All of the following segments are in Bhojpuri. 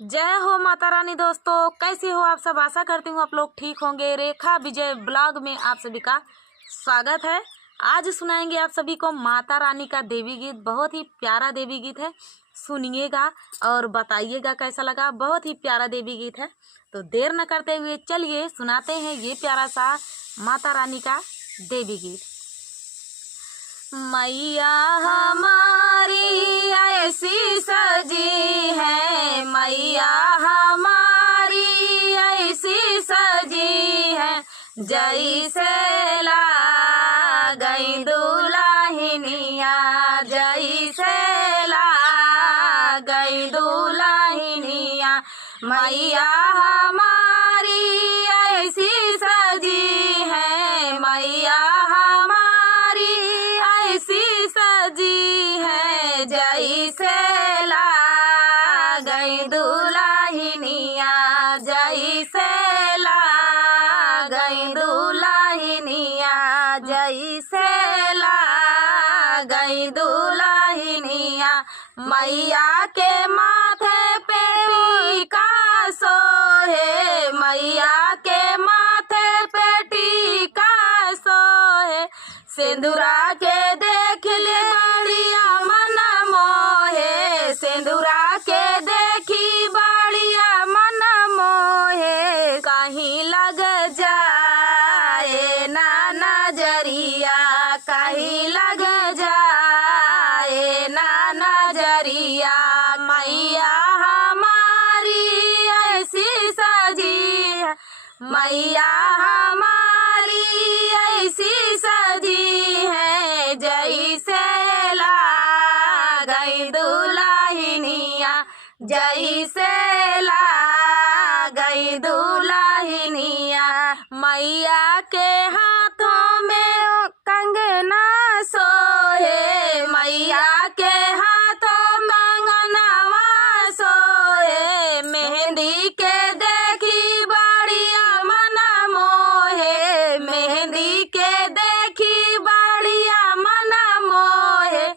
जय हो माता रानी। दोस्तों कैसे हो आप सब? आशा करती हूँ आप लोग ठीक होंगे। रेखा विजय ब्लॉग में आप सभी का स्वागत है। आज सुनाएंगे आप सभी को माता रानी का देवी गीत। बहुत ही प्यारा देवी गीत है, सुनिएगा और बताइएगा कैसा लगा। बहुत ही प्यारा देवी गीत है, तो देर न करते हुए चलिए सुनाते हैं ये प्यारा सा माता रानी का देवी गीत। मैया हमारी ऐसी सजी है, मैया हमारी ऐसी सजी है, जैसे ला गई दुल्हनिया, जैसे ला गई दुल्हनिया। मैया हमारी ऐसी सजी है, मैया जैसे ला गई दुल्हनिया, जैसे ला गई दुल्हनिया, जैसे ला गई दुल्हनिया। मैया के माथे पे टीका सोहे, मैया के माथे पे टीका सोहे, सिंदूरा के देख ले बढ़िया मन मोहे, सिंदूरा के देखी बढ़िया मन मोहे। कहीं लग जाए ना नजरिया, कहीं लग जाए ना नजरिया। मैया हमारी ऐसी सजी है, मैया हमारी ऐसी सजी है, जैसे ला गई दुल्हनिया, जैसे ला गई दुल्हनिया। मैया के हाथों में कंगना सोहे, मैया के हाथों कंगनवा सोहे, मेहंदी के देखी बढ़िया मन मोहे, मेहंदी के देखी बढ़िया मन मोहे।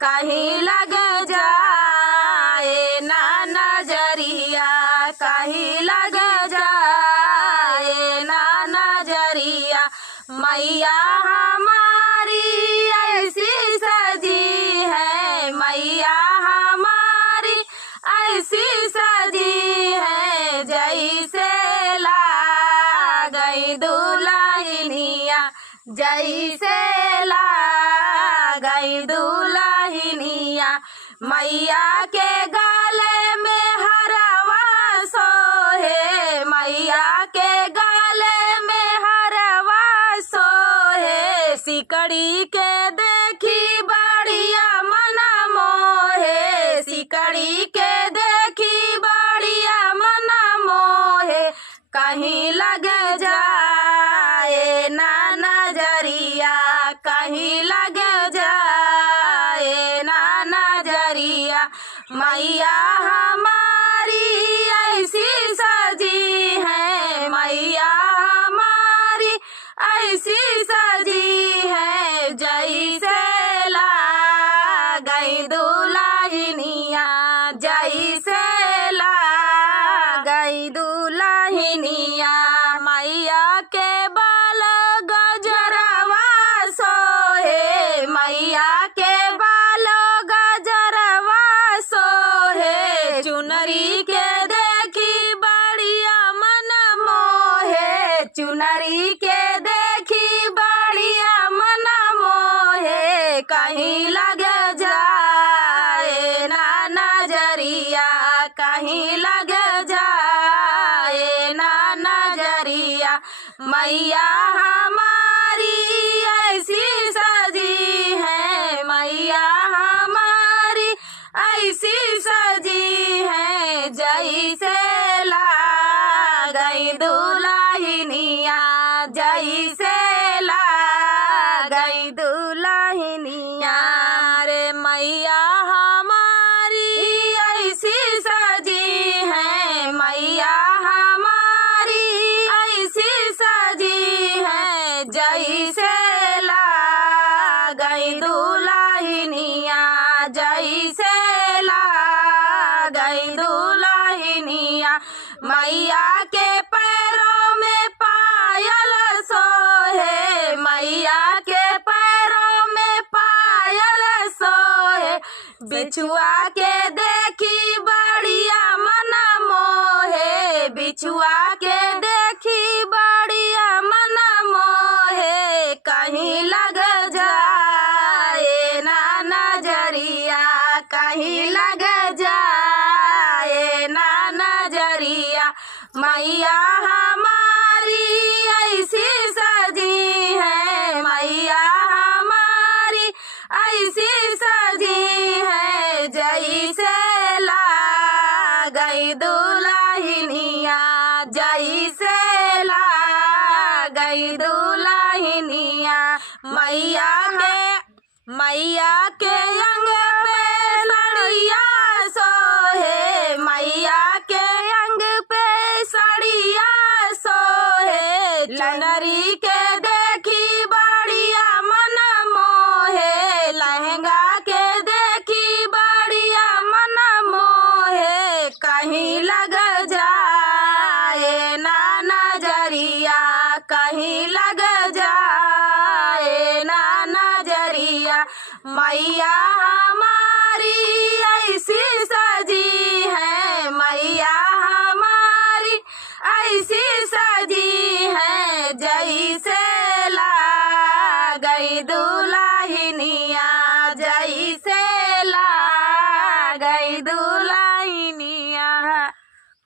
कहीं लग जाए ना नजरिया, कहीं लग जाए ना नजरिया। मैया हमारी ऐसी सजी है, मैया हमारी ऐसी सजी है, जैसे ला गई दुल्हनिया, जैसे ला गई दुल्हनिया। मैया के गले में हरवा सोहे, मैया के गले में हरवा सोहे, सिकड़ी के देखी बढ़िया मन मोहे, सिकड़ी के देखी बढ़िया मन मोहे। कहीं लग जाए ना नजरिया, कहीं लग जाए ना नजरिया। मैया हमारी ऐसी सजी है, मैया हमारी ऐसी सजी है, जैसे ला गई दुल्हनिया, जैसे ला गई दुल्हनिया। मैया के बाल गजरवा सोहे, मैया के बाल गजरवा सोहे, चुनरी के देखी बढ़िया मन मोहे, चुनरी के देखी बढ़िया मन मोहे। कहीं लग जाए ना नजरिया, कहीं लग जाए ना नजरिया। मैया हमारी ऐसी सजी है, मैया हमारी ऐसी सजी है, जैसे ला गई दुल्हनिया, जैसे ला गई दुल्हनिया। रे मैया हमारी ऐसी सजी है, मैया हमारी ऐसी सजी है, जैसे ला गई दुल्हनिया, जैसे ला गई दुल्हनिया। दुल्हनिया। मैया के पैरों में पायल सोहे, मैया के पैरों में पायल सोहे। बिछुआ के देखी बढ़िया मन मोहे, बिछुआ के देखी बढ़िया मन मोहे। कहीं लग जाए ना नजरिया, कहीं लग जाए ना नजरिया। मैया हमारी ऐसी सजी है, मैया हमारी ऐसी सजी है। जैसे ला गई दुल्हनिया, जैसे ला गई दुल्हनिया। मैया के अंग पे सड़िया सोहे, मैया के अंग पे सड़िया सोहे। चुनरी के देखी बढ़िया मन मोहे, लहंगा के देखी बढ़िया मन मोहे। कहीं लग जाए ना नजरिया, कहीं लग जाए ना नजरिया। मैया हमारी ऐसी सजी है, मैया हमारी ऐसी सजी है। जैसे ला गई दुल्हनिया, जैसे ला गई दुल्हनिया।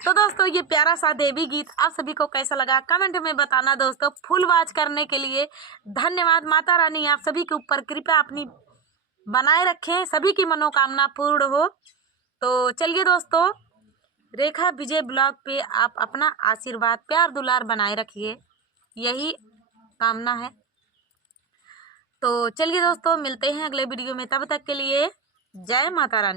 तो दोस्तों ये प्यारा सा देवी गीत आप सभी को कैसा लगा कमेंट में बताना दोस्तों। फुल वॉच करने के लिए धन्यवाद। माता रानी आप सभी के ऊपर कृपा अपनी बनाए रखें, सभी की मनोकामना पूर्ण हो। तो चलिए दोस्तों, रेखा विजय ब्लॉग पे आप अपना आशीर्वाद प्यार दुलार बनाए रखिए, यही कामना है। तो चलिए दोस्तों, मिलते हैं अगले वीडियो में, तब तक के लिए जय माता रानी।